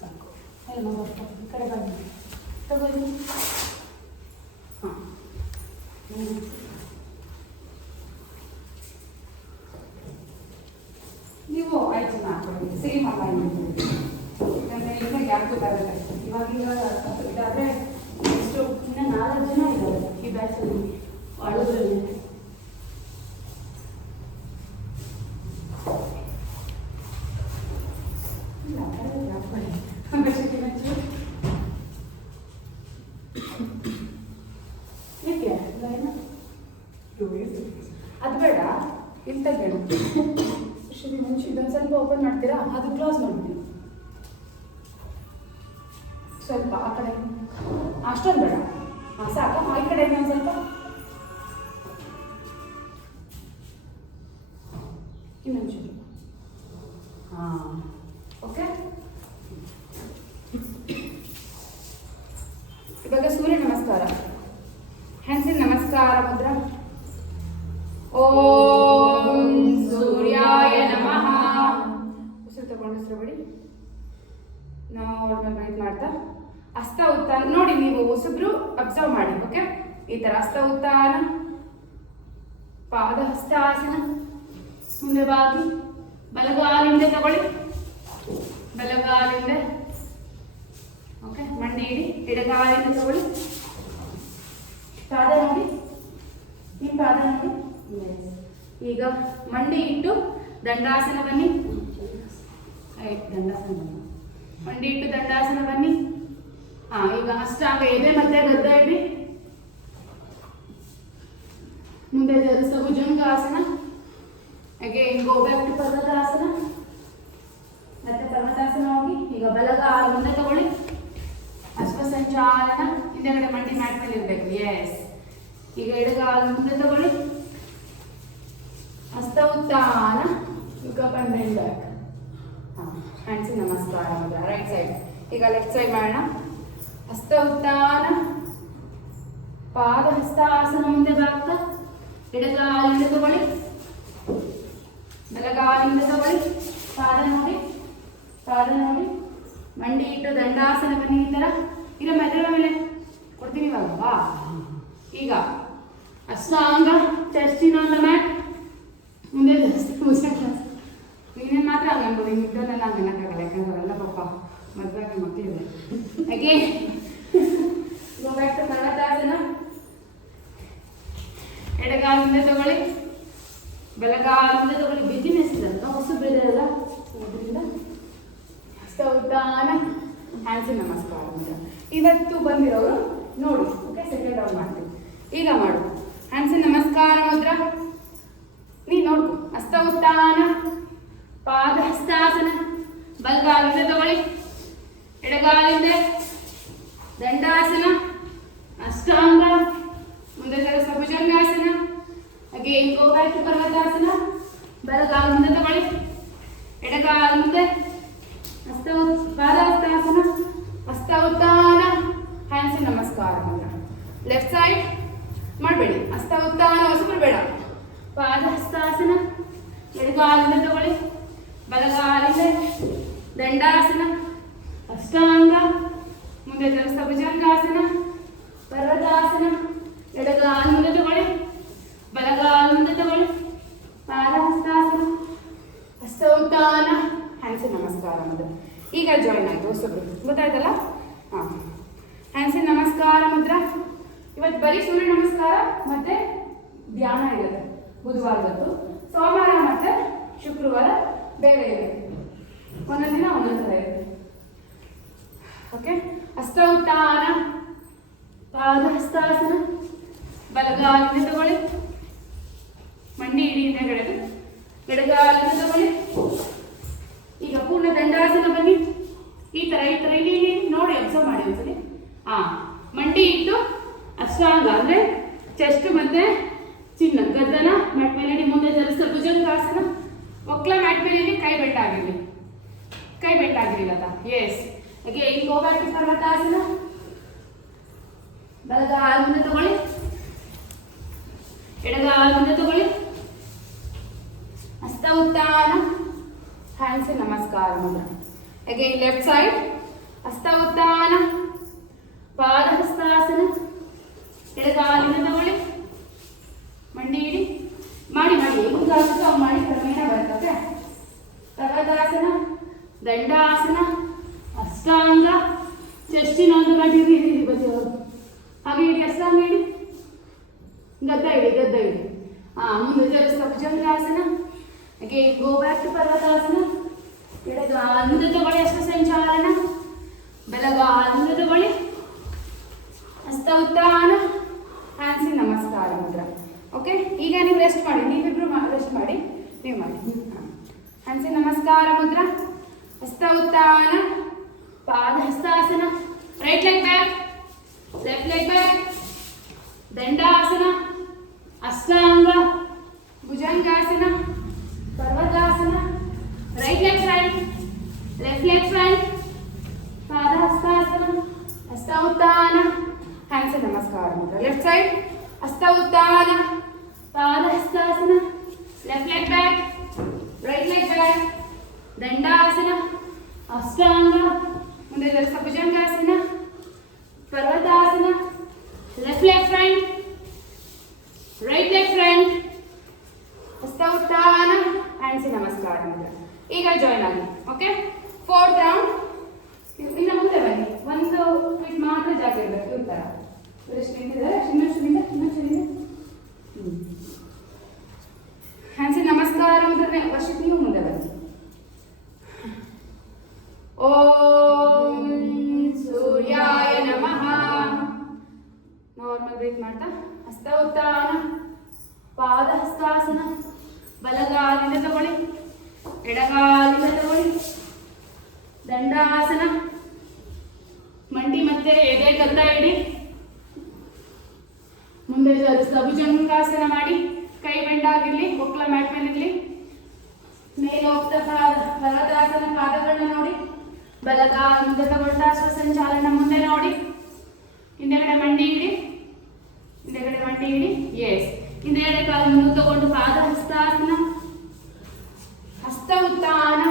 ಸಾಕು. ಎಲ್ಲ ಬರ್ತಾ ಈ ಕಡೆ ಬನ್ನಿ ತಗೊಳ್ಳಿ. ಹಾಂ ನೀವು ಆಯ್ತು ಹಾಕೊಳ್ಳಿ ಸೇಮ್ ಅಲೈನ್ಮೆಂಟ್. ಯಾಕಂದರೆ ಈಗ ಗ್ಯಾಪ್ ಗೊತ್ತಾಗುತ್ತೆ. ಇವಾಗ ಇದಾದರೆ ಎಷ್ಟು ಇನ್ನು 4 ಜನ ಇದ್ದಾರೆ ಈ ಬ್ಯಾಚಲ್ಲಿ ಆಡೋದ್ರಲ್ಲಿ. ಅದು ಬೇಡ, ಇಲ್ಲಿ ತೆಗೆಯೋಣ. ಮುಂಚೆ ಇದೊಂದು ಸ್ವಲ್ಪ ಓಪನ್ ಮಾಡ್ತೀರಾ, ಅದು ಕ್ಲೋಸ್ ಮಾಡ್ತೀವಿ ಸ್ವಲ್ಪ ಆ ಕಡೆ. ಅಷ್ಟೊಂದು ಬೇಡ, ಹಾಂ ಸಾಕು. ಈ ಕಡೆ ಇನ್ನೊಂದು ಸ್ವಲ್ಪ, ಇನ್ನೊಂದು ಚೂರು. ಹಾಂ ಓಕೆ. ಇವಾಗ ಸೂರ್ಯ ನಮಸ್ಕಾರ, ಹ್ಯಾಂಡ್ಸಿನ ನಮಸ್ಕಾರ ಮುದ್ರಾ. ಓಂ ಸೂರ್ಯಾಯ ನಮಃ. ಉಸಿರು ತಗೊಂಡು ಉಸಿರು ಬಿಡಿ. ನಾರ್ಮಲ್ ಬ್ರೀತ್ ಮಾಡ್ತಾ ಹಸ್ತ ಉತ್ಥಾನ ನೋಡಿ. ನೀವು ಹೊಸಬ್ರು ಅಬ್ಸರ್ವ್ ಮಾಡಿ. ಓಕೆ, ಈ ಥರ ಹಸ್ತ ಉತ್ಥಾನ, ಪಾದ ಹಸ್ತಾಸನ, ಮುಂದೆ ಬಾಗಿ ಬಲಗಾಲಿಂದ ತಗೊಳ್ಳಿ, ಬಲಗಾಲಿಂದ. ಓಕೆ, ಮಂಡಿ ಇಡಿ, ಎಡಗಾಲಿಂದ ತಗೊಳ್ಳಿ. ಪಾದ ನೋಡಿ, ಈ ಪಾದ ನೋಡಿ. ಈಗ ಮಂಡಿ ಇಟ್ಟು ದಂಡಾಸನ ಬನ್ನಿ. ದಂಡಾಸನ ಬನ್ನಿ, ಮಂಡಿ ಇಟ್ಟು ದಂಡಾಸನ ಬನ್ನಿ. ಹಾ, ಈಗ ಅಷ್ಟಾಂಗ ಎದೆ ಮತ್ತೆ ಗದ್ದ ಇಡಿ. ಮುಂದೆ ಜಲಸ ಭುಜಂಗಾಸನ. ಅಗೇನ್ ಗೋ ಬ್ಯಾಕ್ ಟು ಪರ್ವತಾಸನ. ಮತ್ತೆ ಪರ್ವತಾಸನ ಹೋಗಿ ಈಗ ಬಲಗಾಲ ಮುಂದೆ ತಗೊಳ್ಳಿ. ಅಶ್ವ ಸಂಚಾಲನ. ಹಿಂದೆಗಡೆ ಮಂಡಿ ಮ್ಯಾಟ್ ಮೇಲೆ ಇರಬೇಕು. ಎಸ್. ಈಗ ಎಡಗಾಲ ಮುಂದೆ ತಗೊಳ್ಳಿ. ಹಸ್ತ ಉತ್ಥಾನ, ಯುಗ ಪಂಡೆಂಡ್ ಬ್ಯಾಕ್. ಹಾಂ, ಹ್ಯಾಂಡ್ಸ್ ನಮಸ್ಕಾರ ಮುದ್ರಾ. Right side. ಈಗ ಲೆಫ್ಟ್ ಸೈಡ್ ಮಾಡೋಣ. ಹಸ್ತ ಉತ್ಥಾನ, ಪಾದ ಹಸ್ತಾಸನ, ಮುಂದೆ ಬಾಗ್ತಾ ಎಡಗಾಲಿಂದ ತಗೊಳ್ಳಿ, ಬಲಗಾಲಿಂದ ತಗೊಳ್ಳಿ. ಪಾದ ನೋಡಿ, ಪಾದ ನೋಡಿ. ಮಂಡಿ ಇಟ್ಟು ದಂಡಾಸನ ಬನ್ನಿ. ಈ ಥರ ಇರೋ ಮೆದುಳ ಮೇಲೆ ಕೊಡ್ತೀನಿ ಇವಾಗ. ವಾ, ಈಗ ಅಷ್ಟಾಂಗ ಚೆಸ್ಟಿನ ಆನ್ ದ ಮ್ಯಾಟ್. ಮುಂದೆ ನೀನೇನು ಮಾತ್ರ ಹಂಗೆ ಅನ್ಬೋದು, ಹಿಂಗೆ ಇದ್ದವನ್ನೆಲ್ಲ ಹಂಗೆ ಅನ್ನಕ್ಕಾಗಲ್ಲ. ಯಾಕಂದ್ರೆ ಅವರೆಲ್ಲ ಪಾಪ ಮದುವೆಗೆ ಮಕ್ಕಳಿದೆ. ಹಾಗೆ ಗೋ ಬ್ಯಾಕ್ ಟು ಪರ್ವತಾಸನ. ಎಡಗಾಲಿಂದ ತಗೊಳ್ಳಿ, ಬಲಗಾಲಿಂದ ತಗೊಳ್ಳಿ. ಬಿಸಿನೆಸ್ ಇದಲ್ಲ, ಹೊಸಬ್ರು ಇದಾರಲ್ಲ, ಅದರಿಂದ ಹಸ್ತ ಉತ್ಥಾನ, ಹ್ಯಾಂಡ್ಸ್ ನಮಸ್ಕಾರ ಮುದ್ರಾ. ಇವತ್ತು ಬಂದಿರೋರು ನೋಡಿ. ಓಕೆ, ಸೆಕೆಂಡ್ ರೌಂಡ್ ಮಾಡ್ತೀವಿ. ಈಗ ಮಾಡು ಹ್ಯಾಂಡ್ಸ್ ನಮಸ್ಕಾರ ಮುದ್ರಾ. ನೀ ನೋಡ್ಕೊ. ಹಸ್ತ ಉತ್ಥಾನ, ಪಾದ ಹಸ್ತಾಸನ, ಬಲಗಾಲಿಂದ ತಗೊಳ್ಳಿ, ಎಡಗಾಲಿಂದ ದಂಡಾಸನ, ಅಷ್ಟಾಂಗ, ಮುಂದೆ ಜಲಸ ಭುಜಂಗಾಸನ. ಅಗೇನ್ ಗೋ ಬ್ಯಾಕ್ ಟು ಪರ್ವತಾಸನ. ಬಲಗಾಲಿಂದ ತಗೊಳ್ಳಿ, ಎಡಗಾಲ ಮುಂದೆ, ಪಾದ ಹಸ್ತಾಸನ, ಹಸ್ತ ಉತ್ಥಾನ, ಹ್ಯಾಂಡ್ಸ್ ನಮಸ್ಕಾರ ಮುದ್ರಾ. ಲೆಫ್ಟ್ ಸೈಡ್ ಮಾಡಬೇಡಿ. ಹಸ್ತ ಉತ್ಥಾನ ಹೊಸಬ್ರು ಬೇಡ. ಪಾದ ಹಸ್ತಾಸನ, ಎಡಗಾಲಿಂದ ತಗೊಳ್ಳಿ, ಬಲಗಾಲಿಂದ ದಂಡಾಸನ, ಅಷ್ಟಾಂಗ, ಮುಂದೆ ಜಲಸ ಭುಜಂಗಾಸನ, ಪರ್ವತಾಸನ. ಎಡಗಾಲ ಮುಂದೆ ತಗೊಳ್ಳಿ, ಬಲಗಾಲ ಮುಂದೆ ತಗೊಳ್ಳಿ, ಪಾದ ಹಸ್ತಾಸನ, ಹಸ್ತ ಉತ್ಥಾನ, ಹ್ಯಾಂಡ್ಸ್ ನಮಸ್ಕಾರ ಮುದ್ರಾ. ಈಗ ಜಾಯಿನ್ ಆಯಿತು ಹೊಸಬ್ರು, ಗೊತ್ತಾಯ್ತಲ್ಲ? ಹಾಂ, ಹ್ಯಾಂಡ್ಸ್ ನಮಸ್ಕಾರ ಮುದ್ರಾ. ಇವತ್ತು ಬರೀ ಸೂರ್ಯ ನಮಸ್ಕಾರ ಮತ್ತೆ ಧ್ಯಾನ ಇರುತ್ತೆ ಬುಧವಾರದತ್ತು. ಸೋಮವಾರ ಮತ್ತೆ ಶುಕ್ರವಾರ ಬೇರೆ ಇರುತ್ತೆ. ಒಂದೊಂದು ದಿನ ಒಂದೊಂದು ಥರ ಇರುತ್ತೆ. ಓಕೆ, ಹಸ್ತ ಉತ್ಥಾನ, ಪಾದ ಹಸ್ತಾಸನ, ಬಲಗಾಲಿಂದ ತಗೊಳ್ಳಿ, ಮಂಡಿ ಇಡಿ ಹಿಂದೆಗಡೆದು, ಎಡಗಾಲಿಂದ ತಗೊಳ್ಳಿ. ಈಗ ಪೂರ್ಣ ದಂಡಾಸನ ಬನ್ನಿ. ಈ ಥರ ಈ ಥರ ಇಲ್ಲಿ ಇಲ್ಲಿ ನೋಡಿ, ಅಬ್ಸರ್ವ್ ಮಾಡಿ ಒಂದ್ಸಲಿ. ಹಾಂ, ಮಂಡಿ ಇಟ್ಟು ಅಷ್ಟಾಂಗ ಅಂದರೆ ಚೆಸ್ಟ್ ಮತ್ತೆ ಚಿನ್ನ ಗದ್ದನ ಮ್ಯಾಟ್ ಮೇಲೆ ಇಡಿ. ಮುಂದೆ ಜಲಸ ಭುಜಂಗಾಸನ. ಒಕ್ಲ ಮ್ಯಾಟ್ ಮೇಲೆ ಇಡಿ. ಕೈ ಬೆಂಡ್ ಆಗಿರಲಿ, ಕೈ ಬೆಂಡ್ ಆಗಿರಲಿಲ್ಲ. ಎಸ್. ಹಾಗೆ ಈಗ ಗೋ ಬ್ಯಾಕ್ ಟು ಪರ್ವತಾಸನ. ಬಲಗಾಲ ಮುಂದೆ ತಗೊಳ್ಳಿ, ಎಡಗಾಲ ಮುಂದೆ ತಗೊಳ್ಳಿ. ಹಸ್ತ ಉತ್ಥಾನ, ಹ್ಯಾಂಡ್ಸ್ ನಮಸ್ಕಾರ ಮುದ್ರಾ. ಹಾಗೆ ಲೆಫ್ಟ್ ಸೈಡ್ ಹಸ್ತ ಉತ್ಥಾನ, ಪಾದಹಸ್ತಾಸನ, ಎಡಗಾಲಿನ ತಗೊಳ್ಳಿ, ಮಂಡಿ ಇಡಿ, ಮಾಡಿ ಒಂದು ಆಸನ ಮಾಡಿ ಕ್ರಮೇಣ ಬರ್ತದೆ. ಪರ್ವತಾಸನ, ದಂಡಾಸನ, ಅಷ್ಟಾಂಗ, ಚೆಸ್ಟಿನ ಒಂದು ಗಂಟೆ ಇಡಿ ಬದಿಯವರು, ಹಾಗೆ ಇಡಿ, ಅಷ್ಟಾಂಗ ಇಡಿ, ಗದ್ದ ಇಡಿ. ಮುಂದೆ ಜರಿಸ್ತಾ bhujangasana. Again, go back to Parvatasana. ಎಡಗಾಲಿಂದ ತಗೊಳ್ಳಿ, ಅಷ್ಟ ಸಂಚಾಲನ, ಬಲಗಾಲಿಂದ ತಗೊಳ್ಳಿ, ಹಸ್ತ ಉತ್ಥಾನ, ಹ್ಯಾಂಡ್ಸ್ ಇನ್ ನಮಸ್ಕಾರ ಮುದ್ರ. ಓಕೆ, ಈಗ ನೀವು ರೆಸ್ಟ್ ಮಾಡಿ, ನೀವಿಬ್ರು ರೆಸ್ಟ್ ಮಾಡಿ, ನೀವು ಮಾಡಿ. ಹ್ಯಾಂಡ್ಸ್ ಇನ್ ನಮಸ್ಕಾರ ಮುದ್ರ, ಹಸ್ತ ಉತ್ಥಾನ, ಪಾದ ಹಸ್ತಾಸನ, right leg back, left leg back, ದಂಡಾಸನ, ಅಷ್ಟಾಂಗ, ಭುಜಂಗಾಸನ, ಪರ್ವತಾಸನ, right leg front, left leg front, ಪಾದ ಹಸ್ತಾಸನ, ಹಸ್ತ ಉತ್ಥಾನ, ಹ್ಯಾಂಡ್ಸ್ ಇನ್ ನಮಸ್ಕಾರ ಮುದ್ರ. ಲೆಫ್ಟ್ ಸೈಡ್, ಹಸ್ತ ಉತ್ಥಾನ, ಪಾದ ಹಸ್ತಾಸನ, left leg back, right leg back, ದಂಡಾಸನ, ಅಷ್ಟಾಂಗ, ಮುಂದೆ ಜರಿಸ್ತಾ ಭುಜಂಗಾಸನ, ಪರ್ವತಾಸನ, left leg front, right leg front, ಹಸ್ತ ಉತ್ಥಾನ, ಹ್ಯಾಂಡ್ಸ್ ಇನ್ ನಮಸ್ಕಾರ ಮುದ್ರ. ಈಗ ಜಾಯ್ನ್ ಆಗಿ. Okay, 4th round. ಇನ್ನು ಮುಂದೆ ಬನ್ನಿ, ಒಂದು ಫೀಟ್ ಮಾತ್ರ ಜಾಗ ಇರಬೇಕು. ಈ ಥರ ಎಷ್ಟು ನಿಂತಿದ್ದಾರೆ, ಚಿನ್ನ ಹ್ಯಾಂಡ್ಸ್ ಇನ್ ನಮಸ್ಕಾರ ಮುದ್ರೆ ವರ್ಷಕ್ಕೆ ನೀವು ಮುಂದೆ ಬನ್ನಿ. ಓಂ ಸೂರ್ಯಾಯ ನಮಃ. ನಾರ್ಮಲ್ ಬ್ರೀತ್ ಮಾಡ್ತಾ ಹಸ್ತ ಉತ್ಥಾನ, ಪಾದ ಹಸ್ತಾಸನ, ಬಲಗಾಲಿಂದ ತಗೊಳ್ಳಿ, ಎಡಗಾಲಿಂದ ತಗೊಳ್ಳಿ, ದಂಡಾಸನ, ಮಂಡಿ ಮತ್ತೆ ಎದೆ ಗದ್ದ ಇಡಿ, ಮುಂದೆ ಜರಿಸ್ತಾ ಭುಜಂಗಾಸನ ಮಾಡಿ, ಕೈ ಬೆಂಡಾಗಿರ್ಲಿ, ಒಕ್ಲ ಮ್ಯಾಟ್ ಮೇಲೆ ಇರಲಿ, ಮೇಲೆ ಹೋಗ್ತಾ ಪರ್ವತಾಸನ, ಪಾದಗಳನ್ನ ನೋಡಿ, ಬಲಗಾಲಿಂದ ತಗೊಳ್ತಾ ಶ್ವಸಂಚಾಲನ ಮುಂದೆ ನೋಡಿ, ಹಿಂದೆಗಡೆ ಮಂಡಿ ಇಡಿ, ಎಸ್, ಹಿಂದೆಗಡೆ ಕಾಲು ಮುಂದೆ ತಗೊಂಡು ಪಾದ ಹಸ್ತಾಸನ, ಹಸ್ತ ಉತ್ಥಾನ,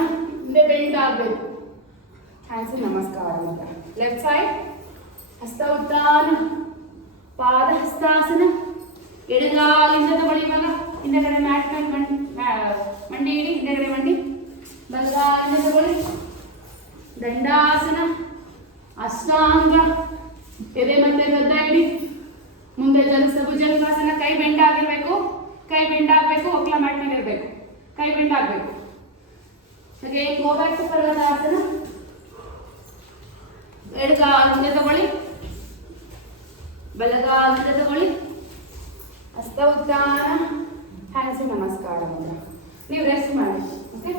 ಮುಂದೆ ಬೆಂಡ್ ಆಗಬೇಕು, ಹ್ಯಾಂಡ್ಸ್ ಇನ್ ನಮಸ್ಕಾರ. ಲೆಫ್ಟ್ ಸೈಡ್, ಹಸ್ತ ಉತ್ಥಾನ, ಪಾದ ಹಸ್ತಾಸನ, ಎಡಗಾಲಿಂದ ತಗೊಳ್ಳಿ, ಇವಾಗ ಹಿಂದೆಗಡೆ ಮ್ಯಾಟ್ ಮೇಲೆ ಮಂಡಿ ಇಡಿ, ಹಿಂದೆಗಡೆ ಮಂಡಿ, ಬಲಗಾಲಿಂದ ತಗೊಳ್ಳಿ, ದಂಡಾಸನ, ಅಷ್ಟಾಂಗ, ಎದೆ ಮತ್ತೆ ಗದ್ದ ಇಡಿ, ಮುಂದೆ ಜರಿಸ್ತಾ ಭುಜಂಗಾಸನ, ಕೈ ಬೆಂಡ್ ಆಗಿರ್ಬೇಕು, ಒಕ್ಲ ಮ್ಯಾಟ್ ಮೇಲೆ ಇರಬೇಕು, ಕೈ ಬೆಂಡ್ ಆಗಬೇಕು. ಹಾಗೆ ಗೋ ಬ್ಯಾಕ್ ಟು ಪರ್ವತಾಸನ. ಎಡಗಾಲಿಂದ ತಗೊಳ್ಳಿ, ಬಲಗಾಲಿಂದ ತಗೊಳ್ಳಿ, ಹಸ್ತ ಉತ್ಥಾನ, ಹ್ಯಾಂಡ್ಸ್ ಇನ್ ನಮಸ್ಕಾರ ಮುದ್ರ. ನೀವು ರೆಸ್ಟ್ ಮಾಡಿ. Okay,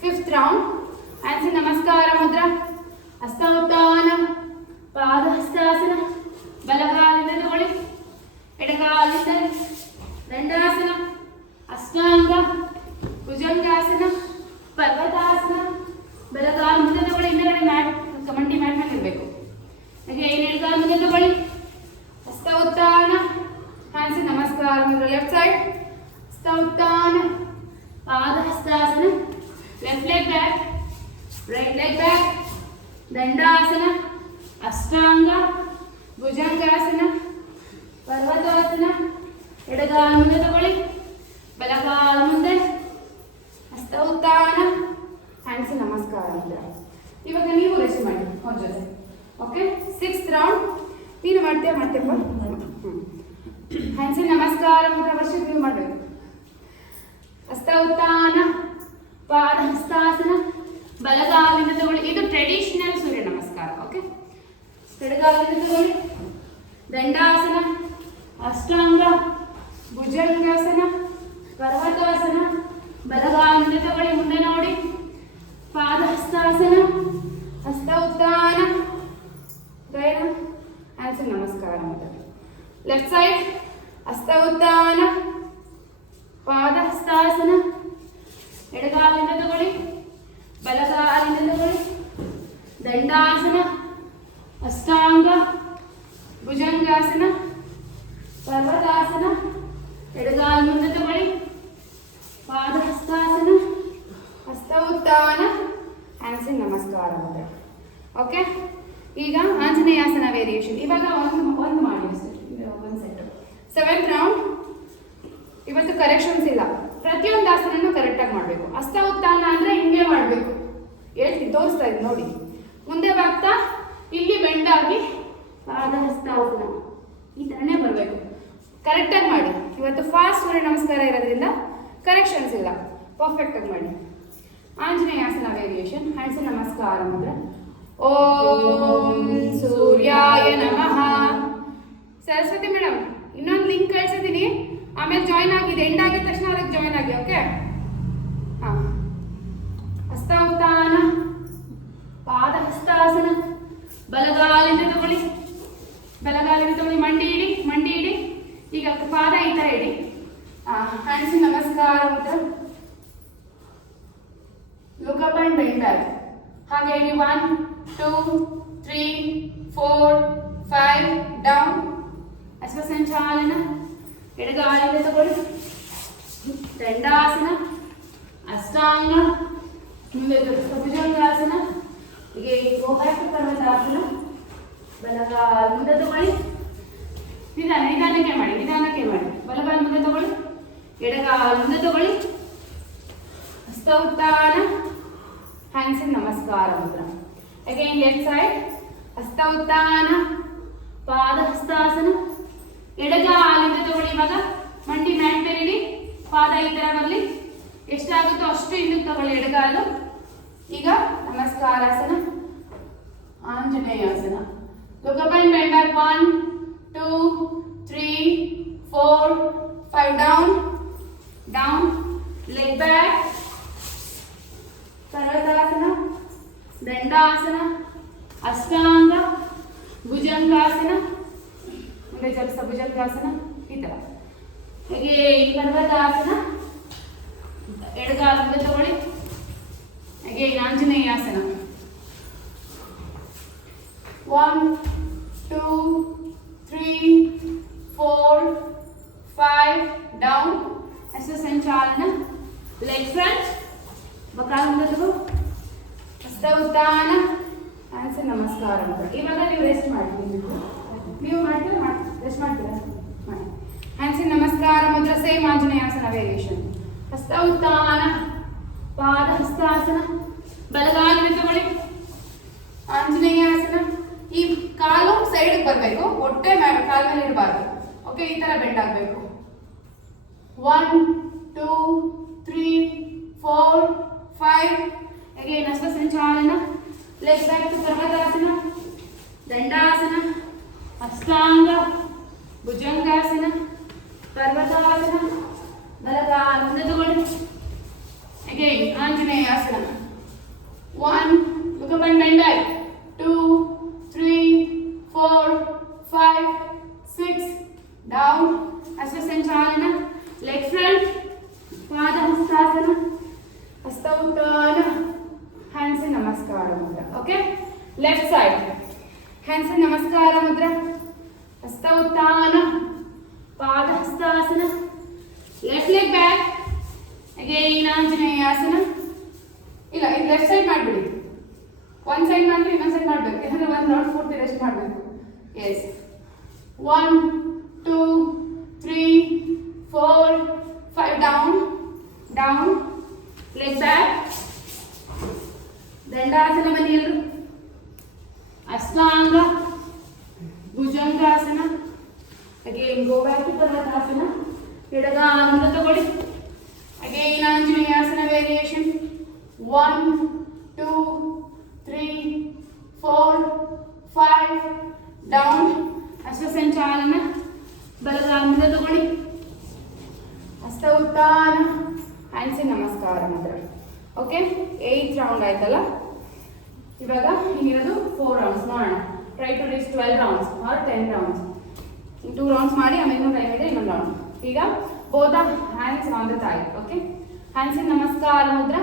5th round. Hands in ನಮಸ್ಕಾರ ಮುದ್ರ, ಹಸ್ತ ಉತ್ಥಾನ, ಪಾದ ಹಸ್ತಾಸನ, ಬಲಗಾಲಿಂದ ತಗೊಳ್ಳಿ, ಎಡಗಾಲಿಂದ ದಂಡಾಸನ, ಅಷ್ಟಾಂಗ, ಭುಜಂಗಾಸನ, ಪರ್ವತಾಸನ, ಬಲಗಾಲ ಮುಂದೆ ತಗೊಳ್ಳಿ, ಹಿಂದೆಗಡೆ ಮಂಡಿ ಮ್ಯಾಟ್ ಮೇಲೆ ಇರಬೇಕು. ಹಾಗೆ ಎಡಗಾಲ ಮುಂದೆ ತಗೊಳ್ಳಿ, ಹಸ್ತ ಉತ್ಥಾನ, ಹ್ಯಾಂಡ್ಸ್ ಇನ್ ನಮಸ್ಕಾರ ಮುದ್ರ. ಲೆಫ್ಟ್ ಸೈಡ್, ಹಸ್ತ ಉತ್ಥಾನ, ಪಾದ ಹಸ್ತಾಸನ, left leg back, right leg back, ದಂಡಾಸನ, ಅಷ್ಟಾಂಗ, ಭುಜಂಗಾಸನ, ಪರ್ವತಾಸನ, ಎಡಗಾಲ ಮುಂದೆ ತಗೊಳ್ಳಿ, ಬಲಗಾಲ ಮುಂದೆ, ಹಸ್ತ ಉತ್ಥಾನ, ಹ್ಯಾಂಡ್ಸ್ ಇನ್ ನಮಸ್ಕಾರ ಮುದ್ರ. ಇವಾಗ ನೀವು ರೆಸ್ಟ್ ಮಾಡಿ ಅವ್ರ ಜೊತೆ. Okay, 6th round. ನೀನು ಮಾಡ್ತೇಪ್ಪ. ಹ್ಯಾಂಡ್ಸ್ ಇನ್ ನಮಸ್ಕಾರ ಮುದ್ರ ವರ್ಷಕ್ಕೆ ನೀವು ಮಾಡಬೇಕು. ಹಸ್ತ ಉತ್ಥಾನ, ಪಾದ ಹಸ್ತಾಸನ, ಬಲಗಾಲಿಂದ ತಗೊಳ್ಳಿ. ಇದು ಟ್ರೆಡಿಷನಲ್ ಸೂರ್ಯ ನಮಸ್ಕಾರ. ಓಕೆ, ಎಡಗಾಲಿಂದ ತಗೊಳ್ಳಿ, ದಂಡಾಸನ, ಅಷ್ಟಾಂಗ, ಭುಜಂಗಾಸನ, ಪರ್ವತಾಸನ, ಬಲಗಾಲಿಂದ ತಗೊಳ್ಳಿ, ಮುಂದೆ ನೋಡಿ, ಪಾದ ಹಸ್ತಾಸನ, ಹಸ್ತ ಉತ್ಥಾನ, ಹ್ಯಾಂಡ್ಸ್ ಇನ್ ನಮಸ್ಕಾರ ಮುದ್ರ. ಲೆಫ್ಟ್ ಸೈಡ್, ಹಸ್ತ ಉತ್ಥಾನ, ಪಾದ ಹಸ್ತಾಸನ, ಎಡಗಾಲಿಂದ ತಗೊಳ್ಳಿ, ಬಲಗಾಲಿಂದ ತಗೊಳ್ಳಿ, ದಂಡಾಸನ, ಅಷ್ಟಾಂಗ, ಭುಜಂಗಾಸನ, ಪರ್ವತಾಸನ, ಎಡಗಾಲ ಮುಂದೆ ತಗೊಳ್ಳಿ, ಪಾದ ಹಸ್ತಾಸನ, ಹಸ್ತ ಉತ್ಥಾನ, ಹ್ಯಾಂಡ್ಸ್ ಇನ್ ನಮಸ್ಕಾರ ಮುದ್ರ. ಓಕೆ, ಈಗ ಆಂಜನೇಯಾಸನ ವೇರಿಯೇಷನ್. ಇವಾಗ ಒಂದು ಮಾಡಿ ಅಷ್ಟೇ, ಒಂದು ಸೆಟ್ 7th ರೌಂಡ್. ಇವತ್ತು ಕರೆಕ್ಷನ್ಸ್ ಇಲ್ಲ, ಪ್ರತಿಯೊಂದು ಆಸನನ್ನು ಕರೆಕ್ಟಾಗಿ ಮಾಡಬೇಕು. ಹಸ್ತ ಉತ್ಥಾನ ಅಂದರೆ ಹಿಂಗೆ ಮಾಡಬೇಕು, ಹೇಳ್ತೀನಿ ತೋರಿಸ್ತಾ ಇದ್ದೀನಿ ನೋಡಿ. ಮುಂದೆ ಬಾಗ್ತಾ ಇಲ್ಲಿ ಬೆಂಡಾಗಿ ಪಾದ ಹಸ್ತಾಸನ ಈ ಥರನೇ ಬರಬೇಕು, ಕರೆಕ್ಟಾಗಿ ಮಾಡಿ. ಇವತ್ತು ಫಾಸ್ಟ್ ಸೂರ್ಯ ನಮಸ್ಕಾರ ಇರೋದ್ರಿಂದ ಕರೆಕ್ಷನ್ಸ್ ಇಲ್ಲ, ಪರ್ಫೆಕ್ಟಾಗಿ ಮಾಡಿ. ಆಂಜನೇಯಾಸನ ವೇರಿಯೇಷನ್. ಹ್ಯಾಂಡ್ಸ್ ನಮಸ್ಕಾರ ಮುದ್ರೆ. ಓಂ ಸೂರ್ಯಾಯ ನಮಃ. ಸರಸ್ವತಿ ಮೇಡಮ್ ಇನ್ನೊಂದು ಲಿಂಕ್ ಕಳಿಸಿದ್ದೀನಿ, ಆಮೇಲೆ ಜಾಯ್ನ್ ಆಗಿದೆ. ಎಂಡ್ ಆಗಿದ ತಕ್ಷಣ ಅದಕ್ಕೆ ಜಾಯ್ನ್ ಆಗಿ. ಓಕೆ. ಹಾಂ, ಹಸ್ತ ಉತ್ಥಾನ, ಪಾದ ಹಸ್ತಾಸನ. ಬಲಗಾಲಿಂದ ತಗೊಳ್ಳಿ, ಬಲಗಾಲಿಂದ ತಗೊಳ್ಳಿ, ಮಂಡಿ ಇಡಿ, ಮಂಡಿ ಇಡಿ. ಈಗ ಪಾದ ಈ ಥರ ಇಡಿ. ಹ್ಯಾಂಡ್ಸ್ ನಮಸ್ಕಾರ ಮುದ್ರೆ. Look up and bend back. ಹಾಗೆ ಇಲ್ಲಿ 1 2 3 4 5 ಡೌನ್. ಅಶ್ವಸಂಚಾಲನ. ಎಡಗಾಲಿಂದ ತಗೊಳ್ಳಿ, ದಂಡಾಸನ, ಅಷ್ಟಾಂಗ, ಮುಂದೆ ಭುಜಂಗಾಸನ. ಹೀಗೆ ಗೋಬ್ಯಾಕ್ ಪರ್ವತಾಸನ. ಬಲಗಾಲ ಮುಂದೆ ತಗೊಳ್ಳಿ, ನಿಧಾನಕ್ಕೆ ಮಾಡಿ, ನಿಧಾನಕ್ಕೆ ಮಾಡಿ. ಬಲಗಾಲ ಮುಂದೆ ತಗೊಳ್ಳಿ, ಎಡಗಾಲ ಮುಂದೆ ತಗೊಳ್ಳಿ. ಹಸ್ತ ಉತ್ಥಾನ, ಹ್ಯಾಂಡ್ಸ್ ಇನ್ ನಮಸ್ಕಾರ ಮುದ್ರ. Again left side. ಹಸ್ತ ಉತ್ಥಾನ, ಪಾದ ಹಸ್ತಾಸನ. ಎಡಗಾಲಿಂದ ತಗೊಳ್ಳಿ. ಇವಾಗ ಮಂಡಿ ಮ್ಯಾಟ್ ಮೇಲೆ ಇಡಿ, ಪಾದ ಈ ತರ ಬರಲಿ. ಎಷ್ಟಾಗುತ್ತೋ ಅಷ್ಟು ಹಿಂದಕ್ಕೆ ತಗೊಳ್ಳಿ ಎಡಗಾಲು. ಈಗ ನಮಸ್ಕಾರಾಸನ, ಆಂಜನೇಯಾಸನ. Look up and bend back. 1 2 3 4 5 down, down, leg back. ಪರ್ವತಾಸನ, ದಂಡಾಸನ, ಅಷ್ಟಾಂಗ, ಭುಜಂಗಾಸನ. ಮುಂದೆ ಚಲಿಸ ಭುಜಂಗಾಸನ ಈ ಥರ. ಹೀಗೆ ಪರ್ವತಾಸನ. ಎಡಗಾಲ ಮುಂದೆ ತಗೊಳ್ಳಿ. ಹಾಗೆ ಆಂಜನೇಯಾಸನ. 1 2 3 4 5 ಡೌನ್. ಅಶ್ವಸಂಚಾಲನ. ಲೆಗ್ ಫ್ರಂಟ್, ಬಕಾಲ ಮುಂದೆ ತಗೋ. ಹಸ್ತ ಉತ್ಥಾನ, ಹ್ಯಾಂಡ್ಸ್ ನಮಸ್ಕಾರ ಮುದ್ರ. ಇವಾಗ ನೀವು ರೆಸ್ಟ್ ಮಾಡ್ತೀವಿ, ನೀವು ಮಾಡ್ತೀರಾ, ರೆಸ್ಟ್ ಮಾಡ್ತೀರಾ, ಮಾಡಿ. ಹ್ಯಾಂಡ್ಸ್ ನಮಸ್ಕಾರ ಮುದ್ರ. Same ಆಂಜನೇಯಾಸನ variation. ಹಸ್ತ ಉತ್ಥಾನ, ಪಾದ ಹಸ್ತಾಸನ. ಬಲಗಾಲಿನ ತಗೊಳ್ಳಿ, ಆಂಜನೇಯಾಸನ. ಈ ಕಾಲು ಸೈಡ್ಗೆ ಬರಬೇಕು, ಹೊಟ್ಟೆ ಕಾಲ ಮೇಲೆ ಇರಬಾರ್ದು. ಓಕೆ, ಈ ತರ ಬೆಂಡ್ ಆಗಬೇಕು. 1 2 3 4 5. ಅಗೇನ್ ಅಶ್ವಸಂಚಾಲನ. ಲೆಗ್ ಬ್ಯಾಕ್ ಟು ಪರ್ವತಾಸನ, ದಂಡಾಸನ, ಅಷ್ಟಾಂಗ, ಭುಜಂಗಾಸನ, ಪರ್ವತಾಸನ. ಬಲಗಾಲ ಮುಂದೆ ತಗೊಳ್ಳಿ. Again ಆಂಜನೇಯಾಸನ. 1 look up and bend back. 2 3 4 5 6 down. ಅಶ್ವಸಂಚಾಲನ. ಲೆಗ್ ಫ್ರಂಟ್, ಪಾದ ಹಸ್ತಾಸನ, ಹಸ್ತ ಉತ್ಥಾನ, ಹ್ಯಾಂಡ್ಸ್ ನಮಸ್ಕಾರ ಮುದ್ರ. Okay, left side. ಹ್ಯಾಂಡ್ಸ್ ನಮಸ್ಕಾರ ಮುದ್ರ. ಹಸ್ತ ಉತ್ಥಾನ, ಪಾದ ಹಸ್ತಾಸನ. Left leg back. ಅಗೇನ್ ಆಂಜನೇಯಾಸನ. ಇಲ್ಲ, ಇದು ಲೆಫ್ಟ್ ಸೈಡ್ ಮಾಡಿಬಿಡಿ. ಒಂದು ಸೈಡ್ ಮಾಡಿದ್ರೆ ಇನ್ನೊಂದು ಸೈಡ್ ಮಾಡಬೇಕು, ಯಾಕಂದ್ರೆ ಒಂದು ರೌಂಡ್ ಪೂರ್ತಿ ರೆಸ್ಟ್ ಮಾಡಬೇಕು. Yes. 1 2 3 4 5 down, down, leg back. ದಂಡಾಸನ ಬನ್ನಿ ಎಲ್ಲರೂ. ಅಷ್ಟಾಂಗ, ಭುಜಂಗಾಸನ. ಅಗೇನ್ ಗೋ ಬ್ಯಾಕ್ ಟು ಪರ್ವತಾಸನ. ಎಡಗಾಲ ಮುಂದೆ ತಗೊಳ್ಳಿ. ಅಗೇನ್ ಆಂಜನೇಯಾಸನ ವೇರಿಯೇಷನ್. 1 2 3 4 5 ಡೌನ್. ಅಶ್ವಸಂಚಾಲನ. ಬಲಗಾಲ ಮುಂದೆ ತಗೊಳ್ಳಿ. ಹಸ್ತ ಉತ್ಥಾನ, ಹ್ಯಾಂಡ್ಸ್ ನಮಸ್ಕಾರ ಮುದ್ರ. ಓಕೆ, 8th ರೌಂಡ್ ಆಯ್ತಲ್ಲ. ಇವಾಗ ಇನ್ನಿರೋದು 4 ರೌಂಡ್ಸ್ ಮಾಡೋಣ. Try to reach 12 rounds or 10 rounds. 2 rounds ಮಾಡಿ ಆಮೇಲೆ ಇನ್ನೊಂದು ಟೈಮ್ ಇದೆ, ಇನ್ನೊಂದು ರೌಂಡ್. ಈಗ ಬೋಧ hands on the thigh. Okay, hands ನಮಸ್ಕಾರ ಮುದ್ರ.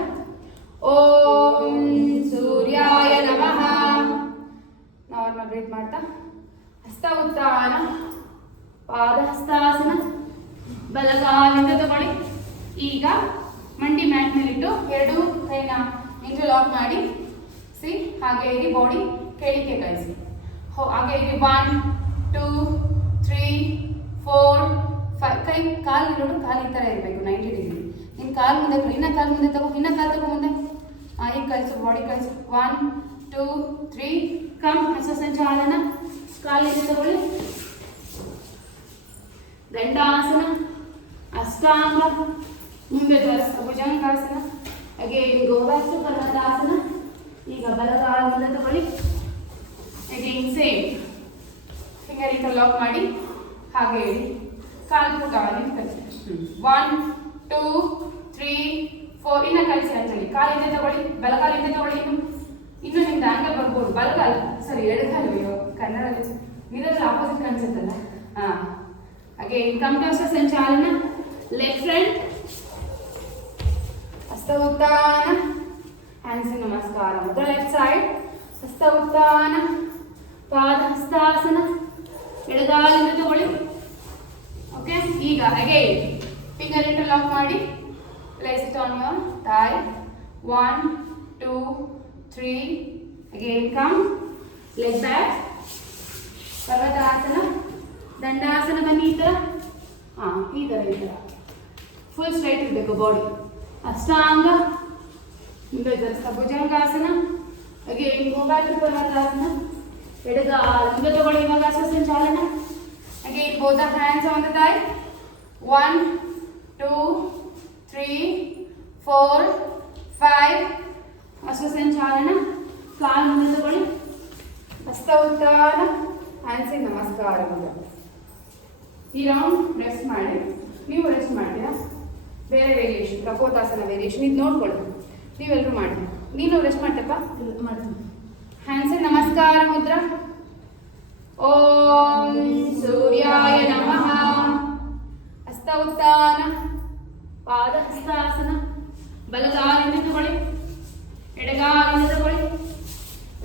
ಓಂ ಸೂರ್ಯಾಯ ನಮಃ. ನಾರ್ಮಲ್ ಬ್ರೀತ್ ಮಾಡ್ತಾ. ಹಸ್ತ ಉತ್ಥಾನ, ಪಾದ ಹಸ್ತಾಸನ. ಬಲಗಾಲಿಂದ ತಗೊಳ್ಳಿ. ಈಗ ಮಂಡಿ ಮ್ಯಾಟ್ ಮೇಲಿಟ್ಟು ಎರಡು ಕೈನ ಇಂಟರ್ಲಾಕ್ ಮಾಡಿ. ಸಿ, ಹಾಗೆ ಇರಿ. ಬಾಡಿ ಕೆಳಗೆ ಕಳಿಸಿ. ಹಾಗೆ ಇಲ್ಲಿ 1 2 3 4 5. ಕೈ ಕಾಲು ನೋಡು, ಕಾಲು ಈ ಥರ ಇರಬೇಕು 90 ಡಿಗ್ರಿ. ಇನ್ನು ಕಾಲು ಮುಂದೆ, ಇನ್ನ ಕಾಲು ಮುಂದೆ ತಗೋ, ಇನ್ನ ಕಾಲು ತಗೋ ಮುಂದೆ. ಈಗ ಕಳಿಸು, ಬಾಡಿ ಕಳಿಸು. 1 2 3 ಕಮ್. ಹಸ್ತಸಂಚಾಲನ. ಕಾಲಿಗೆ ತಗೊಳ್ಳಿ. ದಂಡಾಸನ, ಅಷ್ಟಾಂಗ, ಮುಂದೆ ಜರಸ ಭುಜಂಗಾಸನ. ಅಗೇನ್ ಗೋ ಬ್ಯಾಕ್ ಟು ಪರ್ವತಾಸನ. ಈಗ ಬಲಗಾಲ ಮುಂದೆ ತಗೊಳ್ಳಿ. ಅಗೇನ್ ಸೇಮ್ ಫಿಂಗರ್ ಇಂಟರ್ಲಾಕ್ ಮಾಡಿ ಹಾಗೆ ಹೇಳಿ. ಕಾಲು ಕಾಲಿನ ಕಳಿಸಿ. 1 2 3 4. ಇನ್ನ ಕಳಿಸಿ ಅಂತೇಳಿ. ಕಾಲಿಂದ ತಗೊಳ್ಳಿ, ಬಲಗಾಲಿಂದ ತಗೊಳ್ಳಿ. ಇನ್ನು ನಿಮ್ದು ಹಂಗೆ ಬರ್ಬೋದು. ಬಲಗಾಲ ಸರಿ, ಎಡಗಾಲು. ಅಯ್ಯೋ ಕನ್ನಡದಲ್ಲಿ ಮಿರರ್ ಆಪೋಸಿಟ್ ಕಾಣಿಸುತ್ತಲ್ಲ. ಹಾಗೆ ಕಂಠಸ್ಥ ಸಂಚಾಲನ. ಲೆಗ್ ಫ್ರಂಟ್, ಹಸ್ತ ಉತ್ಥಾನ, ಹ್ಯಾಂಡ್ಸ್ ನಮಸ್ಕಾರ. ಮುದ್ರ ಲೆಫ್ಟ್ ಸೈಡ್, ಹಸ್ತ ಉತ್ಥಾನ, ಪಾದ ಹಸ್ತಾಸನ. ಎಡಗಾಲಿಂದ ತಗೊಳ್ಳಿ. ಓಕೆ, ಈಗ ಅಗೇನ್ ಫಿಂಗರ್ ಇಂಟರ್ಲಾಕ್ ಮಾಡಿ. Place it on your thigh. 1 2 3. Again come. Leg back. ಪರ್ವತಾಸನ, ದಂಡಾಸನ. ಬನ್ನಿ ಈ ಥರ. ಈ ಥರ ಫುಲ್ ಸ್ಟ್ರೈಟ್ ಇರಬೇಕು ಬಾಡಿ. ಅಷ್ಟಾಂಗ, ಮುಂದೆ ಜರಿಸ ಭುಜಂಗಾಸನ. ಅಗೇನ್ ಗೋ ಬ್ಯಾಕ್ ಟು ಪರ್ವತಾಸನ. ಎಡಗಾಲ ಮುಂದೆ ತಗೊಳ್ಳಿ. ಇವಾಗ ಹಸ್ತಸಂಚಾಲನ. Again, both the hands on the thigh. 1 2 3 4 5. ಹಸ್ತಸಂಚಾಲನ. ಕಾಲು ಮುಂದೆ ತಗೊಳ್ಳಿ. ಹಸ್ತ ಉತ್ಥಾನ, ಹ್ಯಾಂಡ್ಸಿಗೆ ನಮಸ್ಕಾರ. ಈ ರೌಂಡ್ ರೆಸ್ಟ್ ಮಾಡಿ. ನೀವು ರೆಸ್ಟ್ ಮಾಡ್ತೀರಾ? ಬೇರೆ ವೇರಿಯೇಷನ್, ಪ್ರಕೋತಾಸನ ವೇರಿಯೇಷನ್ ಇದು ನೋಡ್ಕೊಳ್ಳಿ. ನೀವೆಲ್ಲರೂ ಮಾಡಿ. ನೀನು ರೆಸ್ಟ್ ಮಾಡ್ತಪ್ಪ? ಮಾಡ್ತೀನಿ. ಹ್ಯಾಂಡ್ಸಿಗೆ ನಮಸ್ಕಾರ ಮುದ್ರಾ. ಓಂ ಸೂರ್ಯಾಯ ನಮಃ. ಹಸ್ತ ಉತ್ಥಾನ, ಪಾದ ಹಸ್ತಾಸನ. ಬಲಗಾಲಿಂದ ತಗೊಳ್ಳಿ, ಎಡಗಾಲಿಂದ ತಗೊಳ್ಳಿ.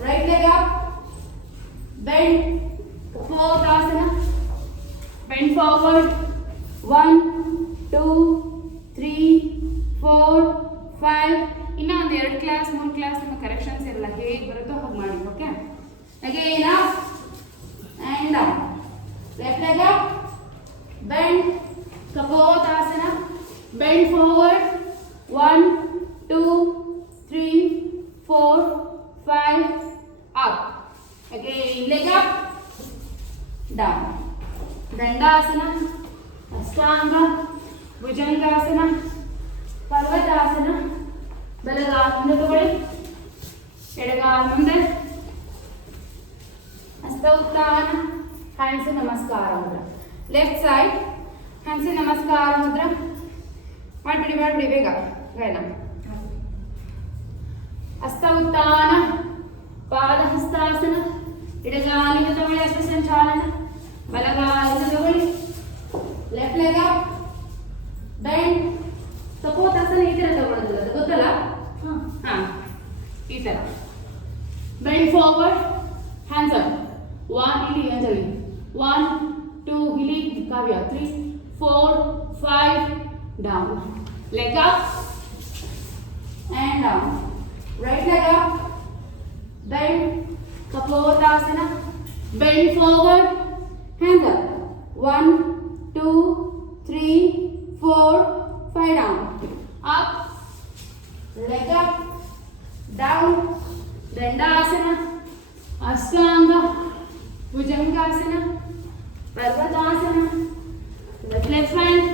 ರೈಟ್ ಲೆಗ್ ಅಪ್, ಬೆಂಡ್, ಕಪೋತಾಸನ. Bend forward. 1 2 3 4 5. ಇನ್ನೂ ಒಂದು 2 ಕ್ಲಾಸ್ 3 ಕ್ಲಾಸ್ ನಿಮ್ಮ ಕರೆಕ್ಷನ್ಸ್ ಇರಲ್ಲ, ಹೇಗೆ ಬರುತ್ತೋ ಹಾಗೆ ಮಾಡಿ. Okay, again up and down. Left leg up, bend, Kapotasana, bend forward. 1 2 3 4 5. Up. Again, leg up, down. Dandasana, Ashtanga, Bhujangasana, Parvatasana. ಬಲಗಾಲ ಮುಂದೆ ತಗೊಳ್ಳಿ, ಎಡಗಾಲ ಮುಂದೆ. ಹಸ್ತ ಉತ್ಥಾನ, ಹ್ಯಾಂಡ್ಸ್ ನಮಸ್ಕಾರ ಮುದ್ರ. ಲೆಫ್ಟ್ ಸೈಡ್ ಹ್ಯಾಂಡ್ಸ್ ನಮಸ್ಕಾರ ಮುದ್ರ. ಮಾಡಿಬಿಡಿ ಬೇಗ ಗಾಯನ. ಹಸ್ತ ಉತ್ಥಾನ, ಪಾದ ಹಸ್ತಾಸನ. ಎಡಗಾಲಿಂದ ತಗೊಳ್ಳಿ, ಹಸ್ತ ಸಂಚಾಲನ. ಬಲಗಾಲಿಂದ ತಗೊಳ್ಳಿ. Left leg up, bend. ಕಪೋತಾಸನ ಈ ಥರ ತಗೊಳ್ಳೋದಿಲ್ಲ, ಅದು ಗೊತ್ತಲ್ಲ? ಈ ಥರ ಬೆಂಡ್ ಫಾರ್ವರ್ಡ್, ಹ್ಯಾಂಡ್ಸ್ ಅಪ್. 1 ಇಲ್ಲಿ ಅಂಜಲಿ. 1 2 ಇಲ್ಲಿ ಕಾವ್ಯ. 3 4 5. Down. Leg up and down. Right leg up, bend, Kapotasana. Bend forward, hands up. 1 2 3 4 5. Down. Up, leg up, down. Dandasana, Ashtanga, Bhujangasana, Parvatasana. Left leg front,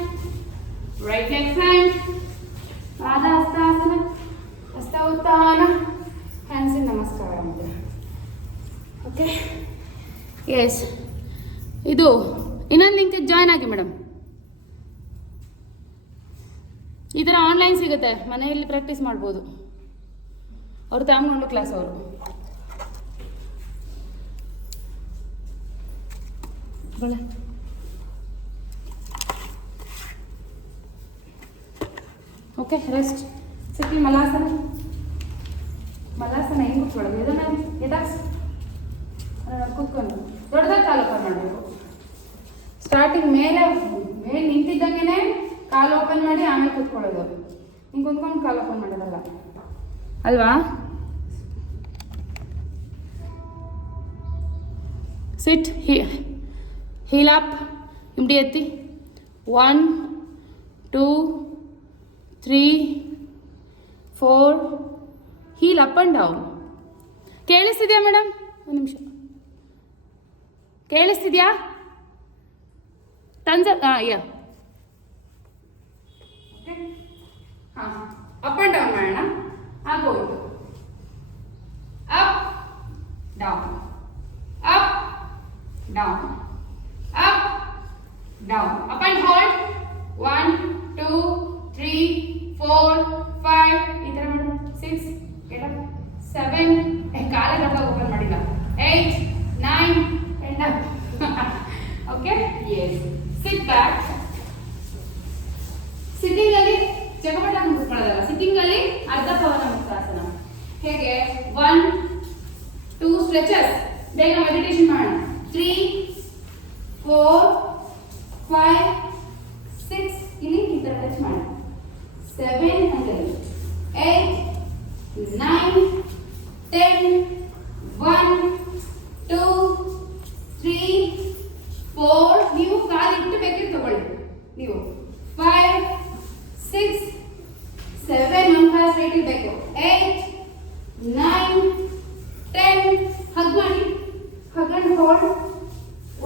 right leg front. Padhastasana, Hasta Utthana, hands in Namaskara Mudra. Okay? Yes. ಇದು ಇನ್ನೊಂದು link join ಆಗಿ madam. ಈ ಥರ online ಸಿಗುತ್ತೆ, ಮನೆಯಲ್ಲಿ practice ಮಾಡ್ಬೋದು. ಅವರು ತಗೊಂಡು ಕ್ಲಾಸ್ ಅವರು. Okay, rest. ಸಿಕ್ಕಿ ಮಲಾಸನ. ಮಲಾಸನ ಹೆಂಗೆ ಕೂತ್ಕೊಳ್ಳೋದು? ಇದನ್ನ ಎದಾಕ್ಸ್ ಕೂತ್ಕೊಂಡು ದೊಡ್ಡದಾಗಿ ಕಾಲು ಓಪನ್ ಮಾಡಬೇಕು. ಸ್ಟಾರ್ಟಿಂಗ್ ಮೇಲೆ ನಿಂತಿದ್ದಂಗೆ ಕಾಲು ಓಪನ್ ಮಾಡಿ ಆಮೇಲೆ ಕೂತ್ಕೊಳ್ಳೋದು. ಹಿಂಗೆ ಕುತ್ಕೊಂಡು ಕಾಲು ಓಪನ್ ಮಾಡೋದಲ್ಲ ಅಲ್ವಾ? ಸಿಟ್, heel up, ಹಿಂಬಡಿ ಎತ್ತಿ. 1 2 3 4, heel up and down. ಕೇಳಿಸ್ತಿದ್ಯಾ ಮೇಡಮ್? ಒಂದು ನಿಮಿಷ, ಕೇಳಿಸ್ತಿದ್ಯಾ? ಯಾ ಹಾಂ, ಅಪ್ ಆ್ಯಂಡ್ ಡೌನ್ ಮಾಡೋಣ. ಆಗೋಯ್ತು. Up down, up down, up down, up and hold. 1 2 3 4 5, ಈ ಥರ ಮಾಡು. 6 7, ಕಾಲ ಓಪನ್ ಮಾಡಿಲ್ಲ. 8 9 and up. Okay, yes. Sit back. Sitting ಅಲ್ಲಿ ಜಗಮಟ ಮುಗಿಸ್ಕೊಳ್ಳೋದಲ್ಲ, ಸಿಟ್ಟಿಂಗ್ ಅಲ್ಲಿ ಅರ್ಧ ಪವನ ಮುಕ್ತಾಸನ. ಹೇಗೆ? 1 2 ಸ್ಟ್ರೆಚಸ್. ಬೇಗ ಮೆಡಿಟೇಷನ್ ಮಾಡೋಣ. 3 4 5 6, ಇಲ್ಲಿ ಈ ತರ ಟಚ್ ಮಾಡೋಣ. 7 and 8 9 10 1 2 3 4, ನೀವು ಕಾಲು ಇಟ್ಟು ಬೇಕಿದ್ರೆ ತಗೊಳ್ಳಿ. ನೀವು 5 6 7, ಒಂದು ಕಾಲು ಸ್ಟ್ರೈಟ್ ಇರಬೇಕು. 8 9 10, ಹಗ್ ಮಾಡಿ, hug and hold.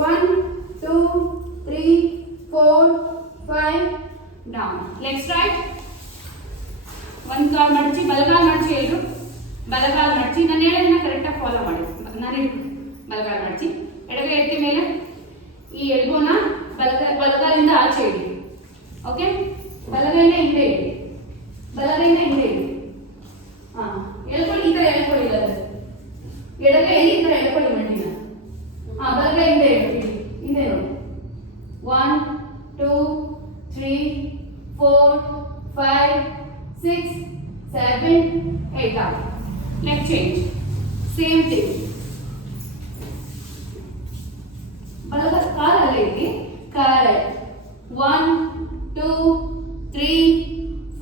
1 2 3 4 5 down. Leg straight. ಒಂದು ಕಾಲು ಮಡಚಿ, ಬಲಗಾಲು ಮಡಚಿ. ಎಲ್ಲರೂ ಬಲಗಾಲು ಮಡಚಿ. ನಾನು ಹೇಳೋದನ್ನ ಕರೆಕ್ಟಾಗಿ ಫಾಲೋ ಮಾಡಿ. ನಾನು ಬಲಗಾಲು ಮಡಚಿ, ಎಡಗೈ ಎತ್ತಿ ಮೇಲೆ. ಈ ಎಲ್ಬೋನ ಬಲಗಾಲಿಂದ ಆಚೆ ಇಡಿ. ಓಕೆ, ಬಲಗೈನ ಹಿಂದೆ ಇಡಿ, ಬಲಗೈನ ಹಿಂದೆ ಇಡಿ. ಹಾಂ, ಎಳ್ಕೊಳ್ಳಿ. ಈ ಥರ ಎಳ್ಕೊಳ್ಳಿ. ಎಡಗೈ ಈ ಥರ ಎಳ್ಕೊಳ್ಳಿ ಮಂಡಿನ. ಹಾಂ, ಬಲಗೈ ಹಿಂದೆ ಇಡಿ, ಹಿಂದೆ ನೋಡಿ. 1 2 3 4 5 6 7 8 up. Leg change. Same thing. ಬಲಗ ಕಾಲಲ್ಲೇ ಇಡಿ. ಕರೆಕ್ಟ್. 1 2 3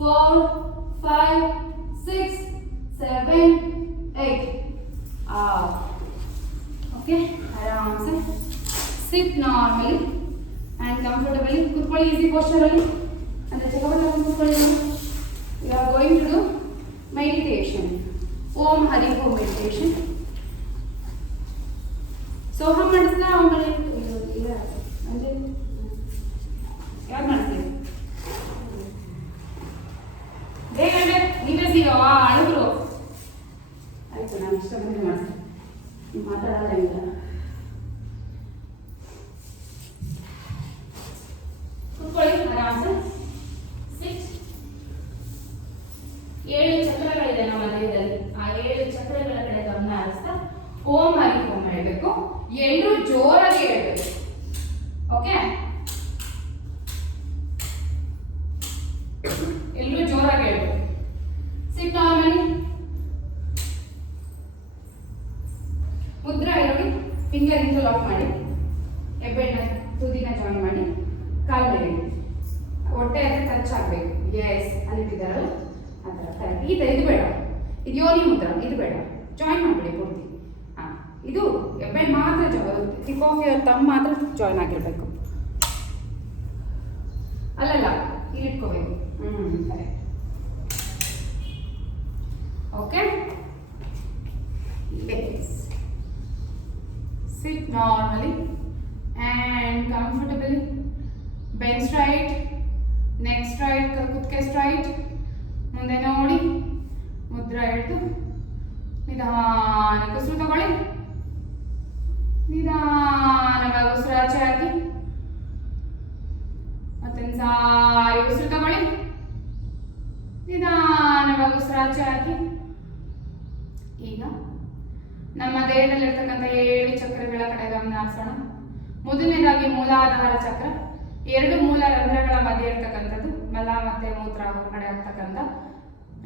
4 5 6 7 8 ಓಕೆ, ಆರಾಮ್ಸೆ ಸಿಟ್ ನಾರ್ಮಲಿ ಆ್ಯಂಡ್ ಕಂಫರ್ಟಬಲಿ ಕೂತ್ಕೊಳ್ಳಿ. ಈಸಿ ಪೋಸ್ಚರಲ್ಲಿ ಅಂದರೆ ಚಕಬಲ ಕೂತ್ಕೊಳ್ಳಿ. You are going to do meditation. ಓಂ ಹರಿ ಓಂ ಮೆಡಿಟೇಷನ್. ಸೋಹಂ ಮಾಡಿಸ್ಲಾ? ಅಂದರೆ ಯಾರು ಮಾಡ್ತೀವಿ? ಬೇಗ ನೀವೇ ಸಿಗೋ ಅಳುಗಳು. ಆಯ್ತು, ನಾನು ಇಷ್ಟ ಬಂದರೆ ಮಾಡ್ತೀನಿ. ನೀವು ಮಾತಾಡಲ್ಲ ಇಲ್ಲ. ಕೂತ್ಕೊಳ್ಳಿ ಆರಾಮ್ಸೆ. 7 ಚಕ್ರಗಳಿದೆ ನಮ್ಮ ದೇಹದಲ್ಲಿ. ಆ 7 ಚಕ್ರಗಳ ಕಡೆ ಗಮನ ಹರಿಸ್ತಾ ಓಂ ಹರಿ ಓಂ ಹೇಳಬೇಕು. ಎಲ್ಲರೂ ಜೋರಾಗಿ ಹೇಳ್ಬೇಕು. ಓಕೆ, ಎಲ್ಲರೂ ಜೋರಾಗಿ ಹೇಳ್ಬೇಕು. ಸಿಟ್ ನಾರ್ಮಲಿ. ಮುದ್ರಾ ನೋಡಿ, ಫಿಂಗರ್ ಇಂದ ಲಾಕ್ ಮಾಡಿ, ಹೆಬ್ಬೆಣ್ಣ ತುದಿನ ಜಾಯಿನ್ ಮಾಡಿ, ಕಾಲು ಮೇಲೆ ಹೊಟ್ಟೆ ಹತ್ರ ಟಚ್ ಆಗಬೇಕು. ಎಸ್, ಅಲ್ಲಿಟ್ಟಿದ್ದಾರಲ್ಲ ಆ ಥರ ಕರೆಕ್ಟ್. ಈ ಥರ ಇದು ಬೇಡ, ಇದು ಯೋನಿ ಮುದ್ರಾ, ಇದು ಬೇಡ. ಜಾಯಿನ್ ಮಾಡಿಬಿಡಿ ಪೂರ್ತಿ. ಹಾಂ, ಇದು ಹೆಬ್ಬೆಣ್ಣು ಮಾತ್ರ ಟಿಪ್ ಆಫ್ ಯುವರ್ ತಮ್ಮ ಮಾತ್ರ ಜಾಯಿನ್ ಆಗಿರಬೇಕು. ಅಲ್ಲಲ್ಲ, ಇಲ್ಲಿ ಇಟ್ಕೋಬೇಕು. Correct. Okay, legs. Sit normally and comfortably. Bend straight, neck straight, ಕುತ್ತಿಗೆ straight. ಮುಂದೆ ನೋಡಿ, ಮುದ್ರಾ ಹಿಡಿದು ನಿಧಾನಕ್ಕೆ ಉಸಿರು ತಗೊಳ್ಳಿ. ನಿಧಾನವಾಗಿ ಉಸಿರು ಆಚೆ ಹಾಕಿ, ಮತ್ತೊಂದು ಸಾರಿ ಉಸಿರು ತಗೊಳ್ಳಿ. ನಿಧಾನವಾಗಿ ಉಸಿರು ಆಚೆ ಹಾಕಿ. ಈಗ ನಮ್ಮ ದೇಹದಲ್ಲಿರ್ತಕ್ಕಂಥ 7 ಚಕ್ರಗಳ ಕಡೆ ಗಮನ ಹರಿಸೋಣ. ಮೊದಲನೇದಾಗಿ ಮೂಲಾಧಾರ ಚಕ್ರ. 2 ಮೂಲ ರಂಧ್ರಗಳ ಮಧ್ಯೆ ಇರ್ತಕ್ಕಂಥದ್ದು, ಮಲ ಮತ್ತೆ ಮೂತ್ರ ಹೊರಗಡೆ ಆಗ್ತಕ್ಕಂಥ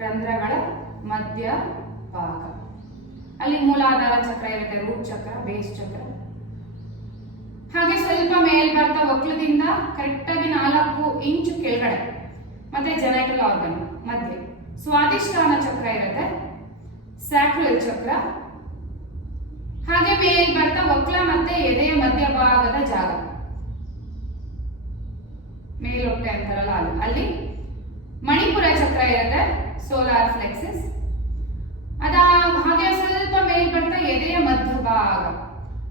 ರಂಧ್ರಗಳ ಮಧ್ಯ ಭಾಗ. ಅಲ್ಲಿ ಮೂಲಾಧಾರ ಚಕ್ರ ಇರುತ್ತೆ, ರೂಟ್ ಚಕ್ರ, ಬೇಸ್ ಚಕ್ರ. ಹಾಗೆ ಸ್ವಲ್ಪ ಮೇಲ್ ಬರ್ತಾ ಒಕ್ಲದಿಂದ ಕರೆಕ್ಟಾಗಿ 4 ಇಂಚು ಕೆಳಗಡೆ ಮತ್ತೆ ಜೆನೆಟಲ್ ಆರ್ಗನ್ ಮಧ್ಯೆ ಸ್ವಾದಿಷ್ಠಾನ ಚಕ್ರ ಇರುತ್ತೆ, ಸ್ಯಾಕ್ರಲ್ ಚಕ್ರ. ಹಾಗೆ ಮೇಲ್ ಬರ್ತಾ ಒಕ್ಲ ಮತ್ತೆ ಎದೆಯ ಮಧ್ಯಭಾಗದ ಜಾಗ, ಮೇಲೊಟ್ಟೆ ಅಂತಾರಲ್ಲ ಅಲ್ಲಿ ಮಣಿಪುರ ಚಕ್ರ ಇರುತ್ತೆ, ಸೋಲಾರ್ ಫ್ಲೆಕ್ಸಸ್. ಹಾಗೆ ಸ್ವಲ್ಪ ಮೇಲ್ ಬರ್ತಾ ಎದೆಯ ಮಧ್ಯಭಾಗ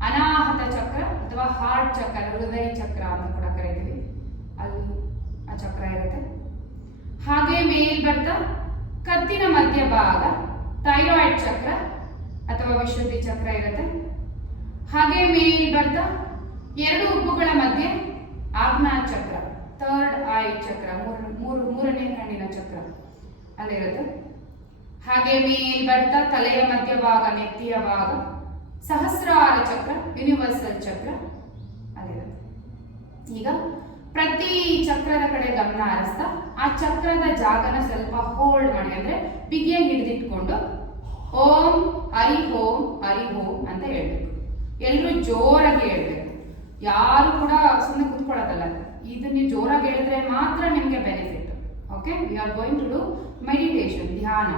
ಅನಾಹತ ಚಕ್ರ ಅಥವಾ ಹಾರ್ಟ್ ಚಕ್ರ, ಹೃದಯ ಚಕ್ರ ಅಂತ ಕೂಡ ಕರೀತೀವಿ, ಅಲ್ಲಿ ಆ ಚಕ್ರ ಇರುತ್ತೆ. ಹಾಗೆ ಮೇಲ್ ಬರ್ತಾ ಕತ್ತಿನ ಮಧ್ಯಭಾಗ ಥೈರಾಯ್ಡ್ ಚಕ್ರ ಅಥವಾ ವಿಶುದ್ಧಿ ಚಕ್ರ ಇರುತ್ತೆ. ಹಾಗೆ ಮೇಲ್ ಬರ್ತಾ ಎರಡು ಉಬ್ಬುಗಳ ಮಧ್ಯೆ ಆಜ್ಞಾ ಚಕ್ರ, ಥರ್ಡ್ ಐ ಚಕ್ರ, ಮೂರನೇ ಕಣ್ಣಿನ ಚಕ್ರ ಅಲ್ಲಿರುತ್ತೆ. ಹಾಗೆ ಮೇಲ್ ಬರ್ತಾ ತಲೆಯ ಮಧ್ಯಭಾಗ ನೆತ್ತಿಯ ಭಾಗ ಸಹಸ್ರಾರ ಚಕ್ರ, ಯೂನಿವರ್ಸಲ್ ಚಕ್ರ ಅಲ್ಲಿರುತ್ತೆ. ಈಗ ಪ್ರತಿ ಚಕ್ರದ ಕಡೆ ಗಮನ ಹರಿಸ್ತಾ ಆ ಚಕ್ರದ ಜಾಗನ ಸ್ವಲ್ಪ ಹೋಲ್ಡ್ ಮಾಡಿ, ಅಂದ್ರೆ ಬಿಗಿಯಾಗಿ ಹಿಡಿದಿಟ್ಕೊಂಡು ಓಂ ಹರಿ ಓಂ ಹರಿ ಓಂ ಅಂತ ಹೇಳ್ಬೇಕು. ಎಲ್ಲರೂ ಜೋರಾಗಿ ಹೇಳ್ಬೇಕು, ಯಾರು ಕೂಡ ಸುಮ್ಮನೆ ಕುತ್ಕೊಳ್ಳೋದಲ್ಲ. ಇದನ್ನ ನೀವು ಜೋರಾಗಿ ಹೇಳಿದ್ರೆ ಮಾತ್ರ ನಿಮ್ಗೆ benefit. Okay, we are going to do meditation, ಧ್ಯಾನ.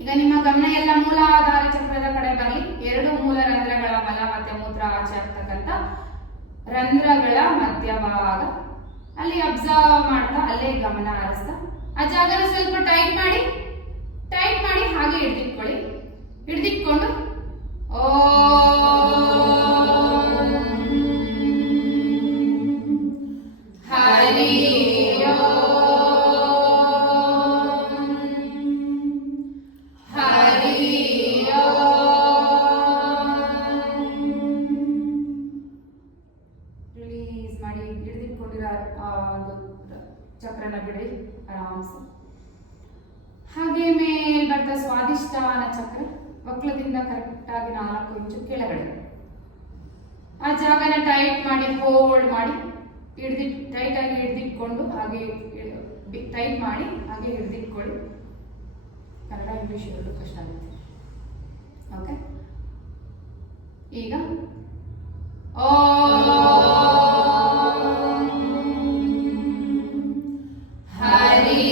ಈಗ ನಿಮ್ಮ ಗಮನ ಎಲ್ಲ ಮೂಲಾಧಾರ ಚಕ್ರದ ಕಡೆ ಬರಲಿ. ಎರಡು ಮೂಲ ರಂಧ್ರಗಳ ಮಲ ಮತ್ತೆ ಮೂತ್ರ ಆಚೆ ಆಗ್ತಕ್ಕಂಥ ರಂಧ್ರಗಳ ಮಧ್ಯಭಾಗ ಅಲ್ಲಿ ಅಬ್ಸರ್ವ್ ಮಾಡ್ತಾ ಅಲ್ಲೇ ಗಮನ ಹರಿಸ್ತಾ ಆ ಜಾಗನ ಸ್ವಲ್ಪ ಟೈಟ್ ಮಾಡಿ ಹಾಗೆ ಹಿಡಿದಿಟ್ಕೊಳ್ಳಿ. ಹಿಡಿದಿಟ್ಕೊಂಡು ಹರಿ ರಿಲೀಸ್ ಮಾಡಿ. ಹಿಡಿದಿಟ್ಕೊಂಡಿರೋ ಚಕ್ರನ ಬಿಡಿ ಆರಾಮ್ಸೆ. ಹಾಗೆ ಮೇಲ್ ಬರ್ತಾ ಸ್ವಾದಿಷ್ಠಾನ ಚಕ್ರ, ಒಕ್ಲದಿಂದ ಕರೆಕ್ಟ್ ಆಗಿ 4 ಇಂಚು ಕೆಳಗಡೆ ಆ ಜಾಗನ ಟೈಟ್ ಮಾಡಿ ಹೋಲ್ಡ್ ಮಾಡಿ ಟೈಟ್ ಆಗಿ ಹಿಡಿದಿಟ್ಕೊಂಡು ಹಾಗೆ ಟೈಟ್ ಮಾಡಿ ಹಾಗೆ ಹಿಡಿದಿಟ್ಕೊಳ್ಳಿ. ಕನ್ನಡ ಇಂಗ್ಲಿಷ್ ಎರಡು ಕಷ್ಟ ಆಗುತ್ತೆ. ಓಕೆ, ಈಗ ಹರಿ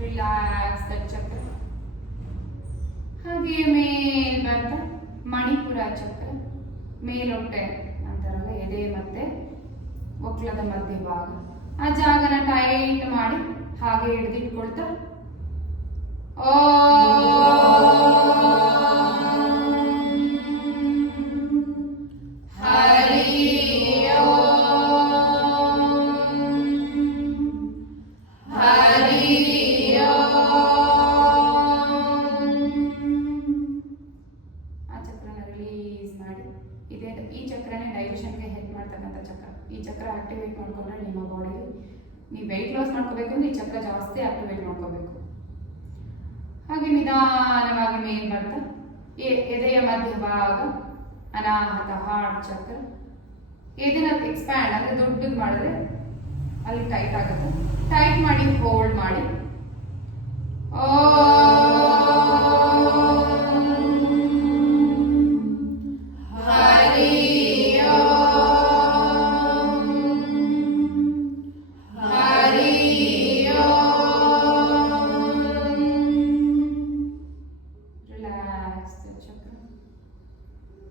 ರಿಲ್ಯಾಕ್ಸ್ ದ ಚಕ್ರ. ಹಾಗೆ ಮೇಲ್ ಬರ್ತಾ ಮಣಿಪುರ ಚಕ್ರ, ಮೇಲೊಟ್ಟೆ ಅಂತಾರಲ್ಲ, ಎದೆ ಮತ್ತೆ ಒಕ್ಲದ ಮಧ್ಯಭಾಗ ಆ ಜಾಗನ ಟೈಟ್ ಮಾಡಿ ಹಾಗೆ ಹಿಡಿದಿಟ್ಕೊಳ್ತಾ ಈ ಚಕ್ರನೇ ಡೈಜೆಷನ್ಗೆ ಹೆಲ್ಪ್ ಮಾಡ್ತಕ್ಕಂಥ ಚಕ್ರ. ಈ ಚಕ್ರ ಆಕ್ಟಿವೇಟ್ ಮಾಡ್ಕೊಂಡ್ರೆ ನಿಮ್ಮ ಬಾಡಿಲಿ ನೀವು ವೆಯ್ಟ್ ಲಾಸ್ ಮಾಡ್ಕೋಬೇಕು ಅಂದ್ರೆ ಈ ಚಕ್ರ ಜಾಸ್ತಿ ಆಕ್ಟಿವೇಟ್ ಮಾಡ್ಕೋಬೇಕು. ಹಾಗೆ ನಿಧಾನವಾಗಿ ಮೇಲ್ ಬರ್ತಾ ಎದೆಯ ಮಧ್ಯಭಾಗ ಅನಾಹತ ಹಾರ್ಟ್ ಚಕ್ರ. ಎದೆನ ಎಕ್ಸ್ಪ್ಯಾಂಡ್ ಅಂದ್ರೆ ದೊಡ್ಡದು ಮಾಡಿದ್ರೆ ಅಲ್ಲಿ ಟೈಟ್ ಆಗುತ್ತೆ. ಟೈಟ್ ಮಾಡಿ ಹೋಲ್ಡ್ ಮಾಡಿ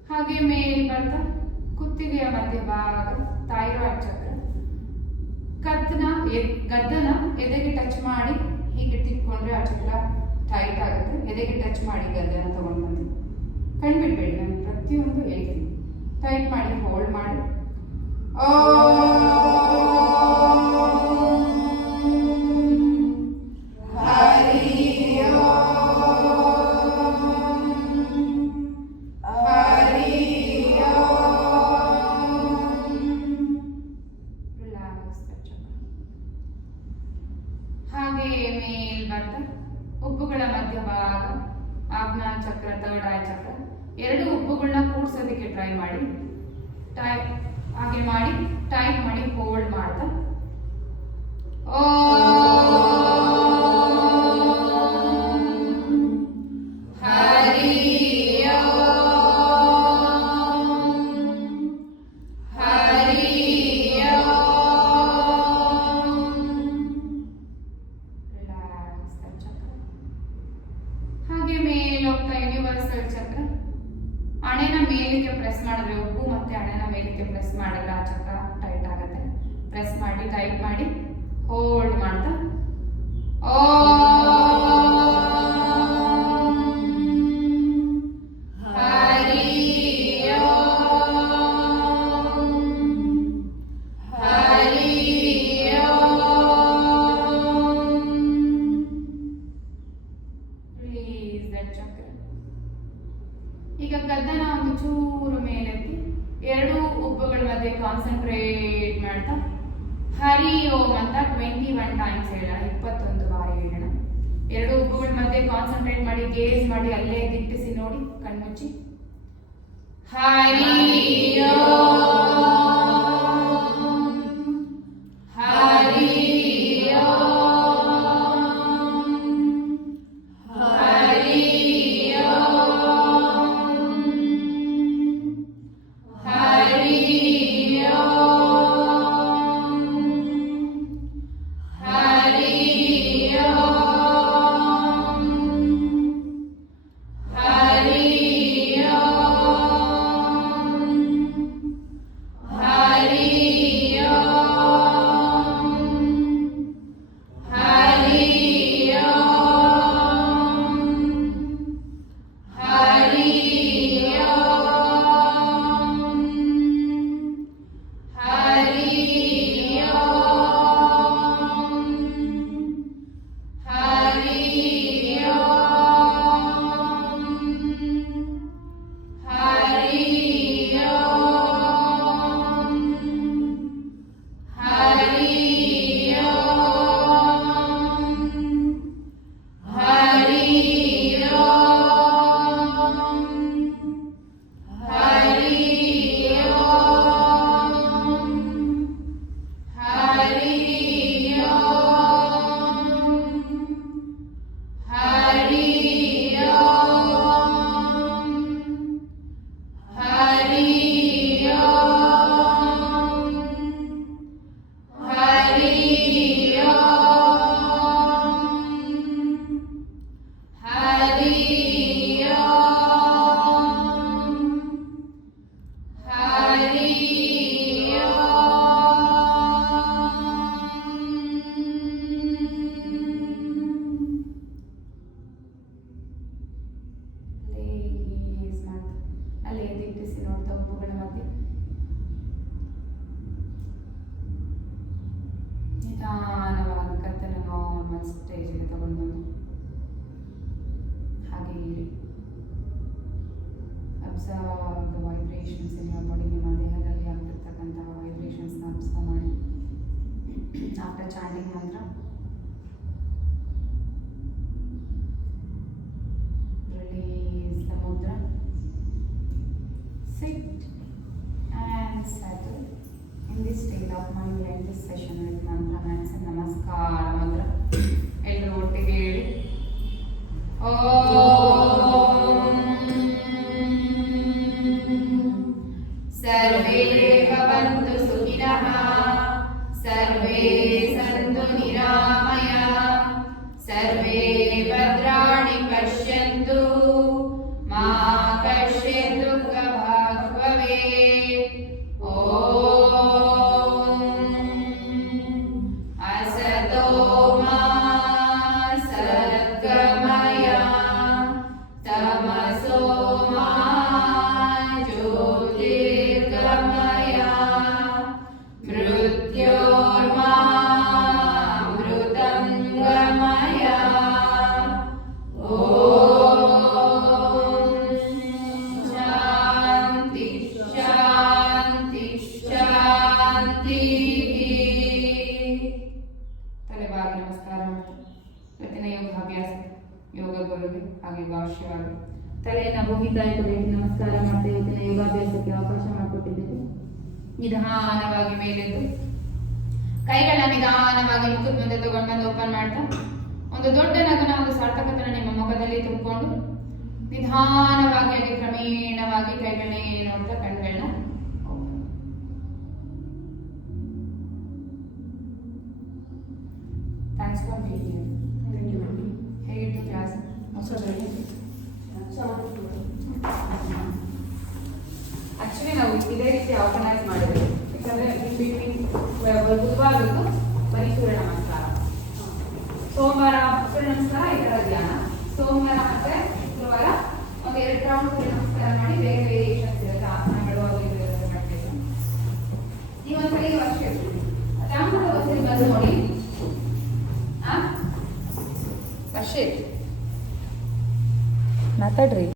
ಹಾಗೆ ಮೇಲ್ ಬರ್ತಾ ಕುತ್ತಿಗೆಯ ಮಧ್ಯಭಾಗ ಥೈರಾಯ್ಡ್ ಚಕ್ರ. ಗದ್ದನ ಎದೆಗೆ ಟಚ್ ಮಾಡಿ ಹೀಗೆ ತಿಕ್ಕೊಂಡ್ರೆ ಆ ಚಕ್ರ ಟೈಟ್ ಆಗುತ್ತೆ. ಎದೆಗೆ ಟಚ್ ಮಾಡಿ ಗದ್ದನ ತಗೊಂಡು ಬಂದು ಕಣ್ಬಿಡ್ಬೇಡಿ, ನಾನು ಪ್ರತಿಯೊಂದು ಹೇಳ್ತೀನಿ. ಟೈಟ್ ಮಾಡಿ ಹೋಲ್ಡ್ ಮಾಡಿ ಮೇಲ್ ಬರ್ತಾ ಉಬ್ಬುಗಳ ಮಧ್ಯಭಾಗ ಆಜ್ಞಾ ಚಕ್ರ, ಥರ್ಡ್ ಐ ಚಕ್ರ. ಎರಡು ಉಬ್ಬುಗಳನ್ನ ಕೂಡ್ಸೋದಕ್ಕೆ ಟ್ರೈ ಮಾಡಿ. ಹಾಗೆ ಮಾಡಿ ಟೈಟ್ ಮಾಡಿ ಹೋಲ್ಡ್ ಮಾಡ್ತಾ ಹರಿ ಪ್ರೆಸ್ ಮಾಡಿ ಟೈಟ್ ಮಾಡಿ ಹೋಲ್ಡ್ ಮಾಡ್ತಾ ಈಗ ಗದ್ದನ ಒಂದು ಚೂರು ಮೇಲೆತ್ತಿ ಎರಡು ಉಬ್ಬುಗಳ ಮಧ್ಯೆ ಕಾನ್ಸಂಟ್ರೇಟ್ ಮಾಡ್ತಾ ಹರಿ ಓಂ ಅಂತ 21 ಟೈಮ್ಸ್ ಹೇಳೋಣ, 21 ಬಾರಿ ಹೇಳೋಣ. ಎರಡು ಉಬ್ಬುಗಳ ಮಧ್ಯೆ ಕಾನ್ಸಂಟ್ರೇಟ್ ಮಾಡಿ ಗೇಜ್ ಮಾಡಿ ಅಲ್ಲೇ ದಿಟ್ಟಿಸಿ ನೋಡಿ ಕಣ್ಮುಚ್ಚಿ ಹರಿ ಓಂ ಹರಿ ನಿಧಾನವಾಗಿ ಕತ್ತನ್ನು ನಾರ್ಮಲ್ ಸ್ಟೇಜಿಗೆ ತಗೊಂಡು ಬಂದು ಹಾಗೆ ಇರಿ. Observe the vibrations in your body. ನಿಮ್ಮ ದೇಹದಲ್ಲಿ ಆಗ್ತಿರ್ತಕ್ಕಂತಹ ವೈಬ್ರೇಷನ್ಸ್ನ ಅಬ್ಸರ್ವ್ ಮಾಡಿ. ಆಫ್ಟರ್ ಚಾಂಟಿಂಗ್ ಮಂತ್ರ release the Mudra. Sit and settle in this state of mind. End this session with mantra hands and namaskar mantra. ಎಲ್ಲರೂ ಒಟ್ಟಿಗೆ ಹೇಳಿ ಓಂ ಸರ್ವೇ ಭವಂತು ಸುಖಿನಃ ಸರ್ವೇ ಸಂತು ನಿರಾಮಯಃ ಸರ್ವೇ ಭದ್ರಾಣಿ ಪಶ್ಯಂತು ಮಾ ಕಶ್ಚಿತ್ ದುಃಖಭಾಗ್ ಭವೇತ್. ಓಂ ಅಸತೋ ಮಾ ಸದ್ಗಮಯ ತಮಸೋ ಮಾ ಜ್ಯೋತಿರ್ಗಮಯ ಮೃತ್ಯೋರ್ಮಾ ಮೃತಂಗಮಯ. ಓಂ ಶಾಂತಿ ಶಾಂತಿ ಶಾಂತಿ. ತಲೆಬಾಗಿ ನಮಸ್ಕಾರ ಮಾಡಿ ಇವತ್ತಿನ ಯೋಗಾಭ್ಯಾಸ ಯೋಗ ಗುರುಗೆ ಹಾಗೆ ಭಾಷ್ಯವಾಗಿ ತಲೆಯನ್ನು ಭೂಮಿತಾಯಿ ನಮಸ್ಕಾರ ಮಾಡ್ತಾ ಇವತ್ತಿನ ಯೋಗಾಭ್ಯಾಸಕ್ಕೆ ಅವಕಾಶ ಮಾಡಿಕೊಟ್ಟಿದ್ದೇವೆ. ನಿಧಾನವಾಗಿ ಮೇಲೆದ್ದು ಕೈಗಳನ್ನ ನಿಧಾನವಾಗಿ ಮುಖದ ಮುಂದೆ ತಗೊಂಡು ಬಂದು ಓಪನ್ ಮಾಡ್ತಾ ಒಂದು ದೊಡ್ಡ ನಗನ ಒಂದು ಸಾರ್ಥಕತನ ನಿಮ್ಮ ಮುಖದಲ್ಲಿ ತುಂಬಿಕೊಂಡು ನಿಧಾನವಾಗಿ ಹಾಗೆ ಕ್ರಮೇಣವಾಗಿ ಕೈಗಳನ್ನೇ ನೋಡ್ತಾ ಕಣ್ಗಳನ್ನ open. Thanks for being here. ಹೇಗಿತ್ತು ಕ್ಲಾಸ್? ಆಕ್ಚುಲಿ ನಾವು ಇದೇ ರೀತಿ ಆರ್ಗನೈಸ್ ಮಾಡಿದ್ವಿ. ಯಾಕಂದ್ರೆ ಇನ್ ಬಿಟ್ವೀನ್ ಬುಧವಾರದ್ದು ಬರೀ ಸೂರ್ಯ ನಮಸ್ಕಾರ. ಸೋಮವಾರ ಸೂರ್ಯ ನಮಸ್ಕಾರ, ಈ ತರ ಧ್ಯಾನ. ಸೋಮವಾರ ಮತ್ತೆ ಶುಕ್ರವಾರ ಒಂದು 2 ರೌಂಡ್ ಸೂರ್ಯ ನಮಸ್ಕಾರ ಮಾಡಿ ಬೇರೆ ವೇರಿಯೇಷನ್ಸ್ ಇರುತ್ತೆ, ಆಸನಗಳು ಅದು ಇದು ಎಲ್ಲ ಮಾಡ್ಬೇಕು. ಈ ಒಂದ್ಸಲಿ ಅಷ್ಟೇ ರಾಮನ ಒಂದ್ಸಲಿ ಬಂದು ನೋಡಿ. ಅಷ್ಟೇ ಮಾತಾಡ್ರಿ.